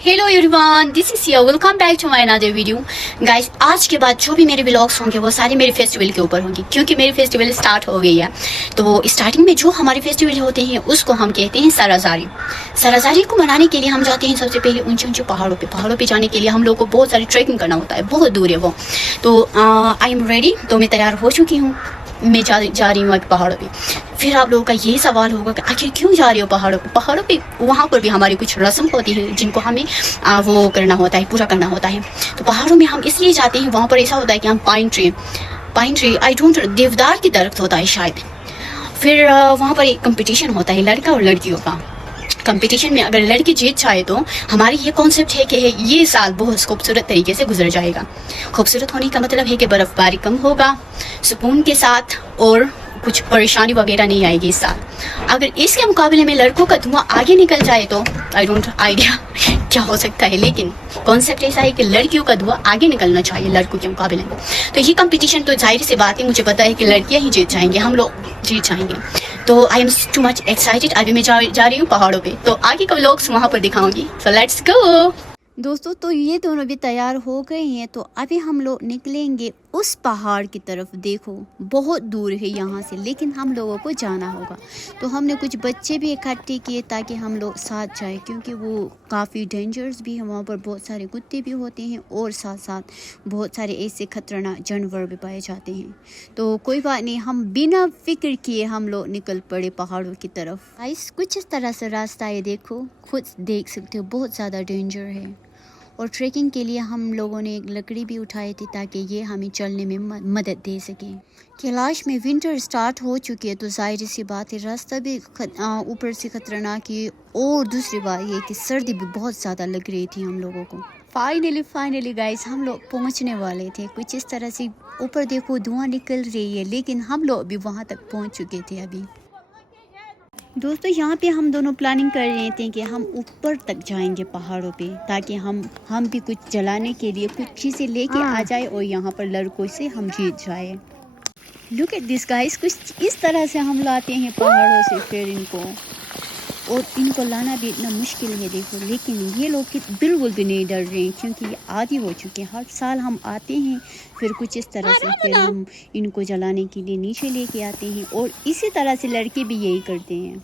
Hello everyone, this is Siya. Welcome back to my another video. Guys, आज के बाद जो भी मेरे व्लॉग्स होंगे वो सारे मेरे फेस्टिवल के ऊपर होंगे, क्योंकि मेरी फेस्टिवल स्टार्ट हो गई है। तो स्टार्टिंग में जो हमारे फेस्टिवल होते हैं उसको हम कहते हैं सराजारी। सराजारी को मनाने के लिए हम जाते हैं सबसे पहले ऊंचे ऊंचे पहाड़ों पे जाने के लिए हम लोग को बहुत सारी ट्रैकिंग करना होता है, बहुत दूर है वो। तो आई एम रेडी, तो मैं तैयार हो चुकी हूँ। मैं जा रही हूँ अभी पहाड़ों पे। फिर आप लोगों का ये सवाल होगा कि आखिर क्यों जा रही हो पहाड़ों पे? पहाड़ों पे वहाँ पर भी हमारी कुछ रस्म होती है जिनको हमें वो करना होता है, पूरा करना होता है। तो पहाड़ों में हम इसलिए जाते हैं, वहाँ पर ऐसा होता है कि हम पाइन ट्री आई डोंट देवदार की दरख्त होता है शायद। फिर वहाँ पर एक कंपटीशन होता है लड़का और लड़कियों का। कंपटीशन में अगर लड़की जीत जाए तो हमारी ये कॉन्सेप्ट है कि ये साल बहुत खूबसूरत तरीके से गुजर जाएगा। खूबसूरत होने का मतलब है कि बर्फबारी कम होगा सुकून के साथ, और कुछ परेशानी वगैरह नहीं आएगी इस साल। अगर इसके मुकाबले में लड़कों का धुआं आगे निकल जाए तो आई डोंट आइडिया क्या हो सकता है, लेकिन कॉन्सेप्ट ऐसा है कि लड़कियों का धुआं आगे निकलना चाहिए लड़कों के मुकाबले में। तो ये कंपटीशन तो जाहिर सी बात है, मुझे पता है कि लड़कियां ही जीत जाएंगे, हम लोग जीत जाएंगे। तो I am too much excited. अभी मैं जा रही हूँ पहाड़ों पे, तो आगे का व्लॉग्स वहाँ पर दिखाऊंगी। सो लेट्स गो दोस्तों। तो ये दोनों भी तैयार हो गए हैं, तो अभी हम लोग निकलेंगे उस पहाड़ की तरफ। देखो बहुत दूर है यहाँ से, लेकिन हम लोगों को जाना होगा। तो हमने कुछ बच्चे भी इकट्ठे किए ताकि हम लोग साथ जाएं, क्योंकि वो काफ़ी डेंजरस भी है। वहाँ पर बहुत सारे कुत्ते भी होते हैं और साथ साथ बहुत सारे ऐसे खतरनाक जानवर भी पाए जाते हैं। तो कोई बात नहीं, हम बिना फिक्र किए हम लोग निकल पड़े पहाड़ों की तरफ। गाइस, कुछ इस तरह से रास्ता है, देखो खुद देख सकते हो, बहुत ज़्यादा डेंजर है। और ट्रैकिंग के लिए हम लोगों ने एक लकड़ी भी उठाई थी ताकि ये हमें चलने में मदद दे सके। कैलाश में विंटर स्टार्ट हो चुकी है, तो जाहिर सी बात है रास्ता भी ऊपर से खतरनाक है, और दूसरी बात ये कि सर्दी भी बहुत ज़्यादा लग रही थी हम लोगों को। फाइनली गाइस, हम लोग पहुंचने वाले थे। कुछ इस तरह से ऊपर देखो धुआं निकल रही है, लेकिन हम लोग भी वहाँ तक पहुँच चुके थे अभी। दोस्तों, यहाँ पे हम दोनों प्लानिंग कर रहे थे कि हम ऊपर तक जाएंगे पहाड़ों पे, ताकि हम भी कुछ जलाने के लिए कुछ चीज़ें लेके आ जाए और यहाँ पर लड़कों से हम जीत जाए। लुक एट दिस गाइस, कुछ इस तरह से हम लाते हैं पहाड़ों से फिर इनको, और इनको लाना भी इतना मुश्किल है देखो। लेकिन ये लोग बिल्कुल भी नहीं डर रहे हैं, क्योंकि ये आदी हो चुके हैं। हर साल हम आते हैं, फिर कुछ इस तरह से फिर हम इनको जलाने के लिए नीचे लेके आते हैं, और इसी तरह से लड़के भी यही करते हैं।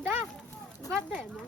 Da, va bene.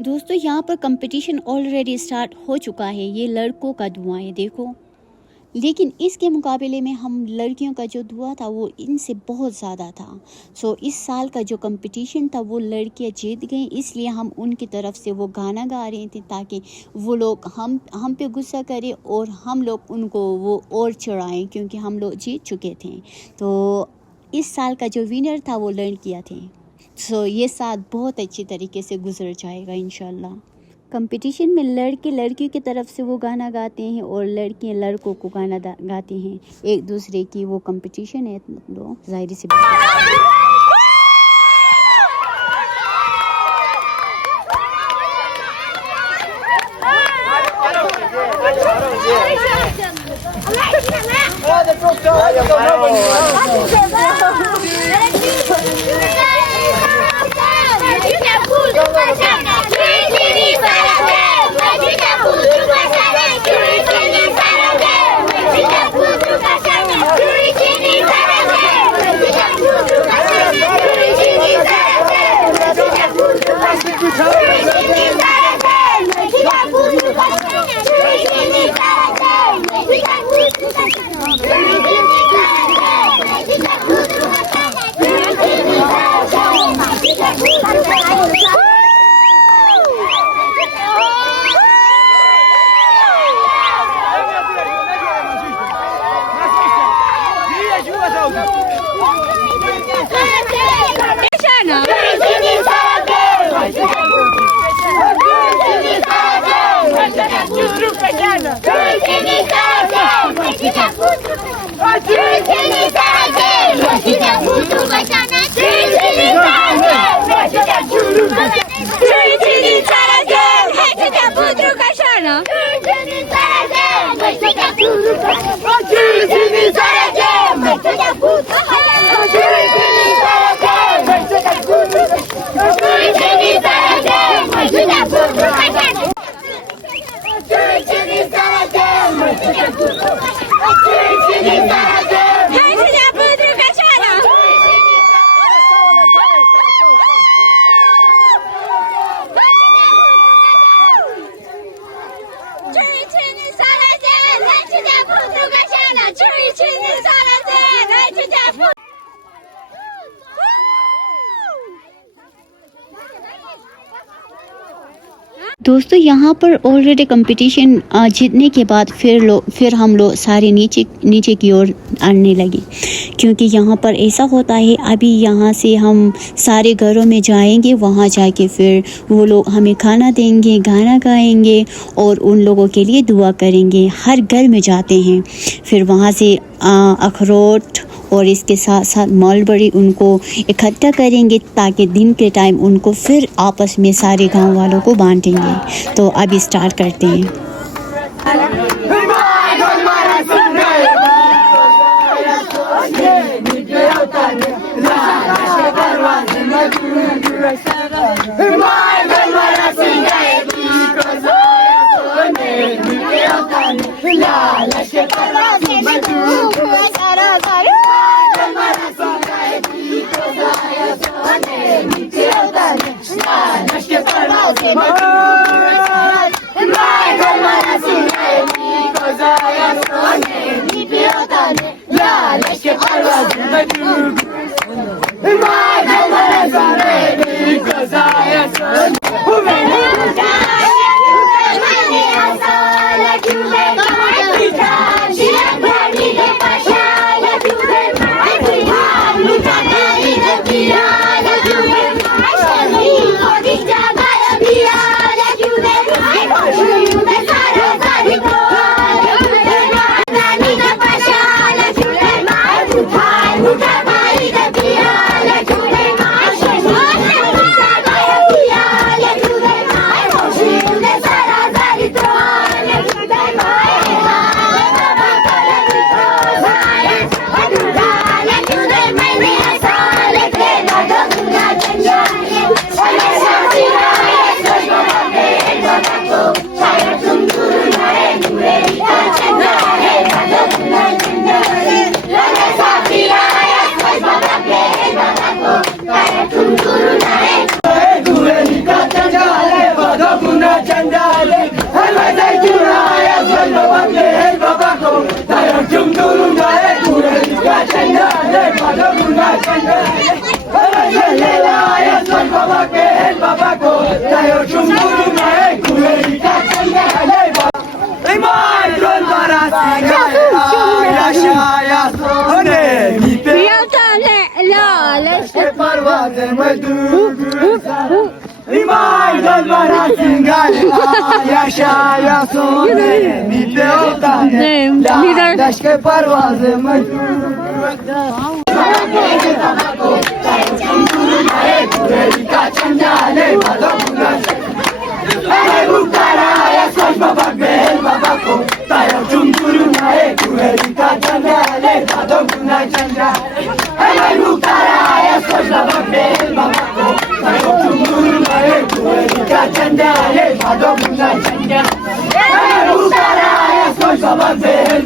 दोस्तों यहाँ पर कंपटीशन ऑलरेडी स्टार्ट हो चुका है। ये लड़कों का धुआं है, देखो। लेकिन इसके मुकाबले में हम लड़कियों का जो धुआं था वो इनसे बहुत ज़्यादा था। सो इस साल का जो कंपटीशन था वो लड़कियाँ जीत गई, इसलिए हम उनकी तरफ से वो गाना गा रहे थे ताकि वो लोग हम पे गुस्सा करें और हम लोग उनको वो और चढ़ाएं, क्योंकि हम लोग जीत चुके थे। तो इस साल का जो विनर था वो लड़कियाँ थी। सो ये साल बहुत अच्छी तरीके से गुजर जाएगा इंशाल्लाह। कंपटीशन में लड़के लड़कियों की तरफ से वो गाना गाते हैं और लड़कियां लड़कों को गाना गाती हैं। एक दूसरे की वो कंपटीशन है, तो जाहिर सी दोस्तों यहाँ पर ऑलरेडी कंपटीशन जीतने के बाद फिर हम लोग सारे नीचे की ओर आने लगे, क्योंकि यहाँ पर ऐसा होता है। अभी यहाँ से हम सारे घरों में जाएंगे, वहाँ जाके फिर वो लोग हमें खाना देंगे, गाना गाएंगे और उन लोगों के लिए दुआ करेंगे। हर घर में जाते हैं, फिर वहाँ से अखरोट और इसके साथ साथ मलबरी उनको इकट्ठा करेंगे ताकि दिन के टाइम उनको फिर आपस में सारे गांव वालों को बांटेंगे। तो अभी स्टार्ट करते हैं।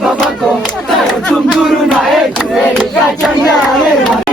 Baba ko, tayo tumduru na ek, Amerika chanda le.